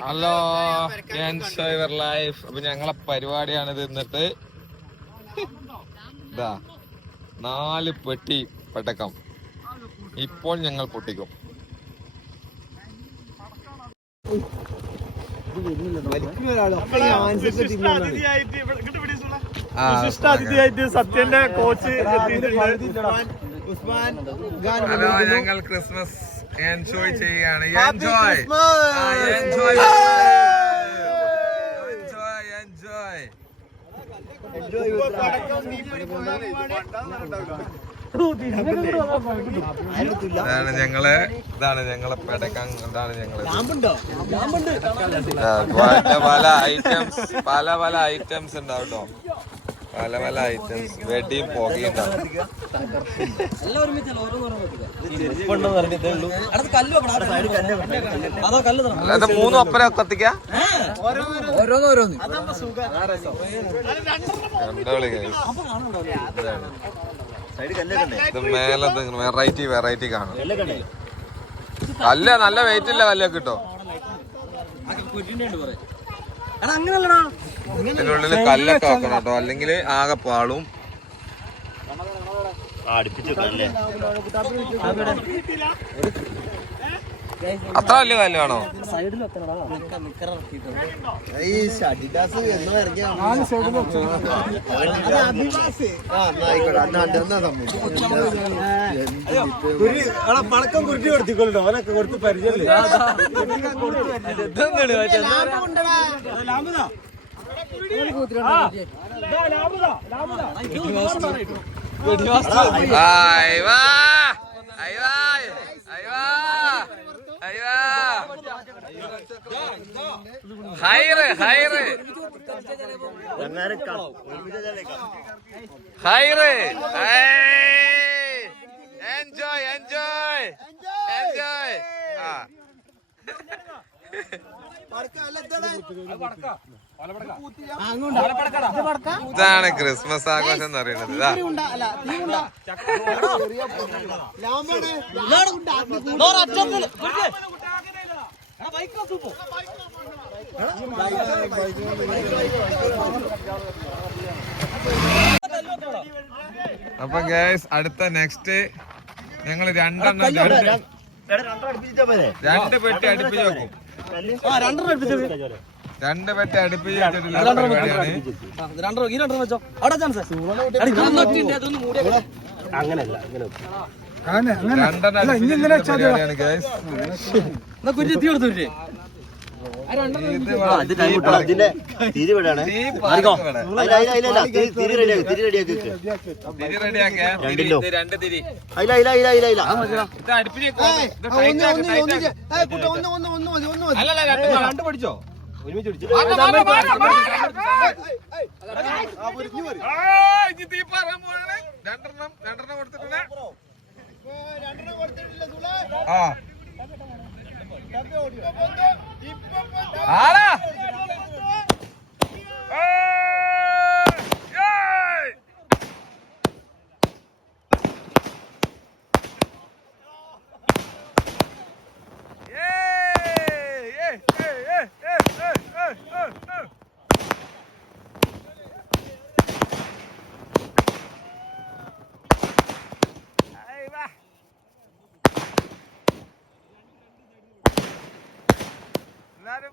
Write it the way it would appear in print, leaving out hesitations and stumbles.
Hello enjoy your life. അപ്പൊ ഞങ്ങളെ പരിപാടിയാണിത്. എന്നിട്ട് ഇതാ 4 പെട്ടി പടക്കം ഇപ്പോൾ ഞങ്ങൾ പൊട്ടിക്കും. അതിഥിയായിട്ട് സത്യന്റെ കോച്ച്. ഹലോ, ഞങ്ങൾ ക്രിസ്മസ് എൻജോയ് ചെയ്യാണ്. എൻജോയ് എൻജോയ് ഇതാണ് ഞങ്ങളെ പെടക്കം. ഇതാണ് ഞങ്ങള് പല ഐറ്റംസ് ഉണ്ടാവും കേട്ടോ. പല ഐറ്റംസ് വെടിയും പുകയുണ്ടാവും. അല്ലാതെ 3 ഒപ്പര കത്തിക്കാം. ഇത് മേലെ വെറൈറ്റി കാണും. കല്ല നല്ല വെയിറ്റ് ഇല്ല കല്ലൊക്കെ കിട്ടോ. ഇതിനുള്ളിൽ കല്ലൊക്കെ വെക്കണം കേട്ടോ, അല്ലെങ്കിൽ ആകെ പാളും. അത്ര വലിയ കല്ല് വേണോ? പണക്കം കുറിച്ച് കൊടുത്തിക്കൊള്ളോ. അവനൊക്കെ കൊടുത്ത് പരിചയമില്ല. ഇതാണ് ക്രിസ്മസ് ആഘോഷം എന്ന് പറയുന്നത്. അപ്പൊ ഗൈസ്, അടുത്ത നെക്സ്റ്റ് ഞങ്ങൾ 2 പെട്ടി അടുപ്പിച്ച് വെക്കും. 2 പെട്ടി അടുപ്പിച്ച് വെച്ചിട്ടുള്ള പരിപാടിയാണ്. അങ്ങനെയല്ല, പരിപാടിയാണ് ഗൈസ്. പഠിച്ചോ രണ്ടെണ്ണം കൊടുത്തിട്ടില്ല. ആടാ എല്ലാരും